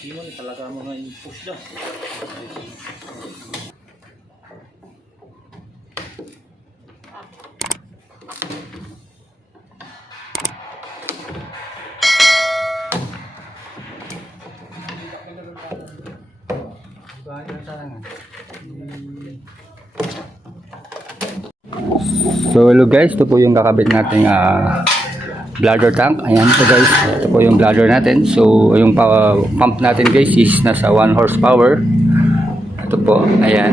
Simon talaga mga push daw. So hello guys, ito po yung kakabit nating bladder tank. Ayan po guys, ito po yung bladder natin. So yung pump natin guys is nasa 1 horsepower. Ito po, ayan.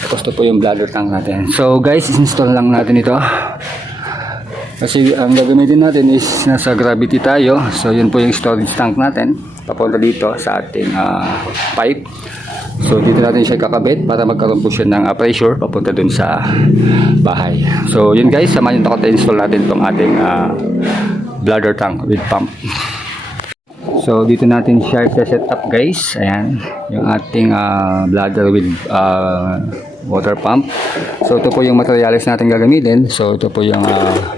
Tapos ito po yung bladder tank natin. So guys, install lang natin ito. Kasi ang gagamitin natin is nasa gravity tayo. So yun po yung storage tank natin. Papunta dito sa ating pipe. So dito natin siya kakabit para magkaroon po siya ng pressure papunta dun sa bahay. So yun guys, samahan nyo ako install natin itong ating bladder tank with pump. So dito natin siya set up guys. Ayan, yung ating bladder with water pump. So ito po yung materials natin gagamitin. So ito po yung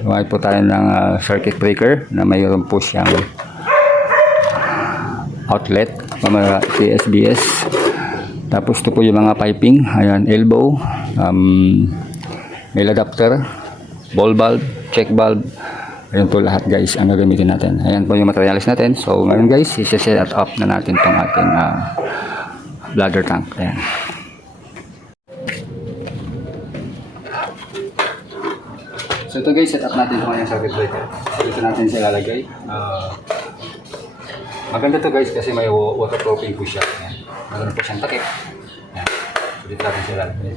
gumamit po tayo ng circuit breaker na mayroon po siyang outlet, CSBS. Tapos ito po yung mga piping, ayan, elbow, mail adapter, ball bulb, check bulb. Ayan po lahat guys ang gagamitin natin. Ayan po yung materials natin. So ngayon guys, i-set up na natin itong ating bladder tank. Ayan. So ito guys, set up natin itong ating circuit breaker. So dito natin siya lalagay. Maganda to guys kasi may waterproofing po siya. Ayan. Meron po siyang takip. Ayan. So dito natin siya lalagay.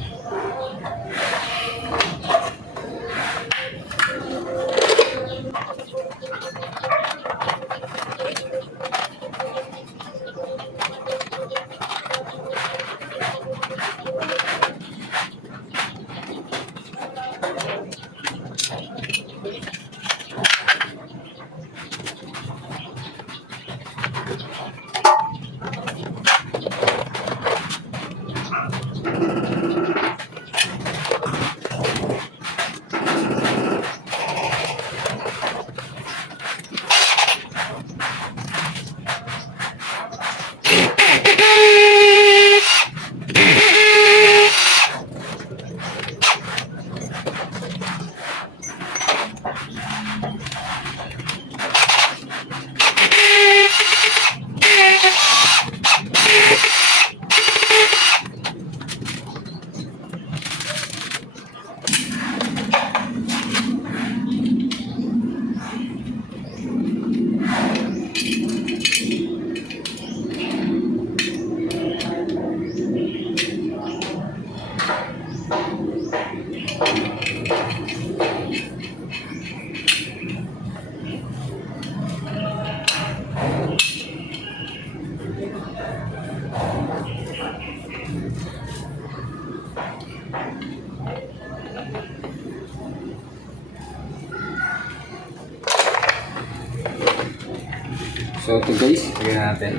So ito guys, tignan natin.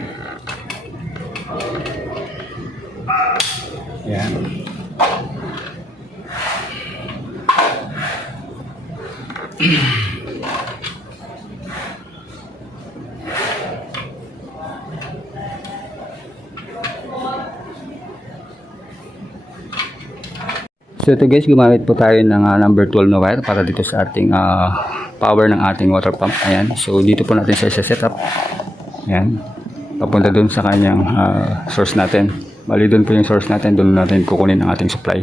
Ayan. So ito guys, gumamit po tayo ng number 12 na wire para dito sa ating power ng ating water pump. Ayan. So dito po natin siya set up. Ayan. Papunta dun sa kanyang source natin. Bali dun po yung source natin. Dun natin kukunin ang ating supply.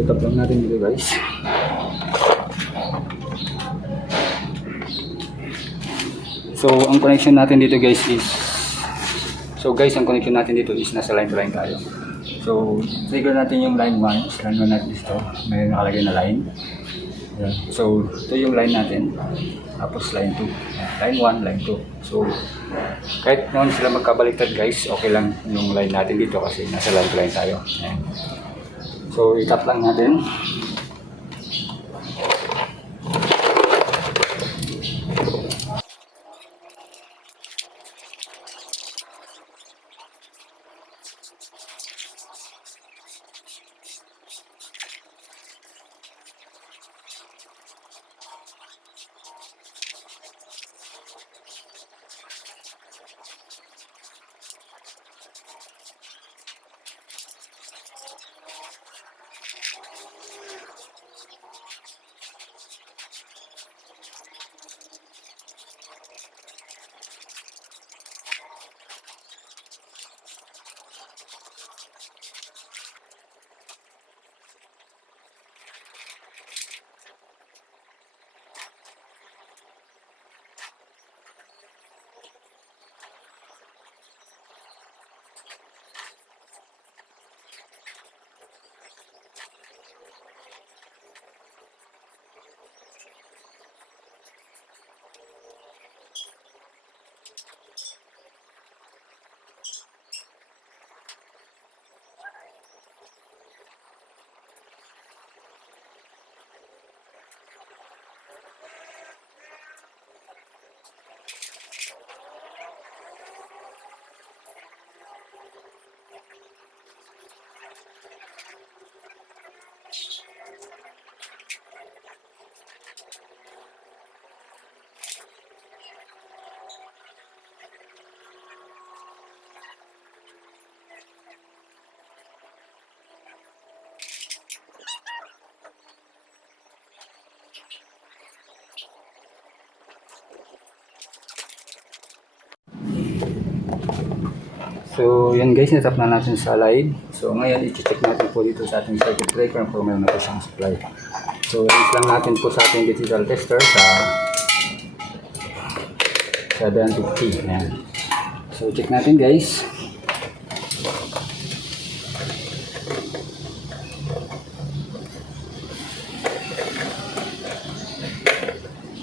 So tap lang natin dito guys. So ang connection natin dito guys is ang connection natin dito is nasa line to line tayo. So trigger natin yung line 1, line 1 natin dito, may nakalagay na line. Ayan. So ito yung line natin, tapos line 2, line 1, line 2. So kahit naman sila magkabaliktad guys, okay lang yung line natin dito kasi nasa line to line tayo. Ayan. So itap lang natin. So, yan guys, natap na natin sa live. So, ngayon, i-check natin po dito sa ating circuit breaker kung meron na po siyang supply. So, i-check lang natin po sa ating digital tester sa 750. Ayan. So, check natin guys.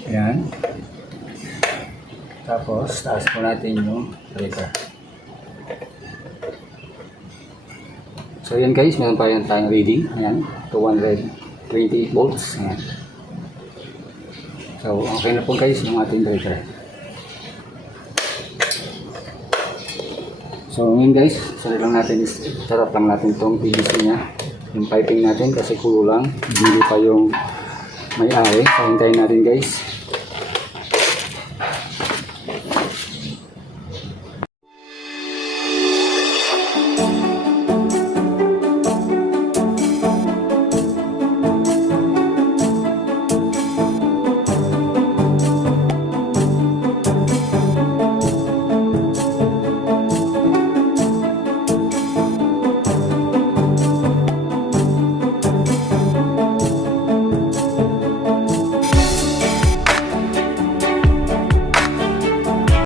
Ayan. Tapos, taas po natin yung breaker. So yan guys, meron pa rin tayong reading. Ayan, 228 volts. Ayan. So okay na po guys yung ating breaker. So ngayon guys, sarap lang natin itong PVC nya. Yung piping natin kasi kulo lang. Hindi pa yung may-ari. So hintayin natin guys.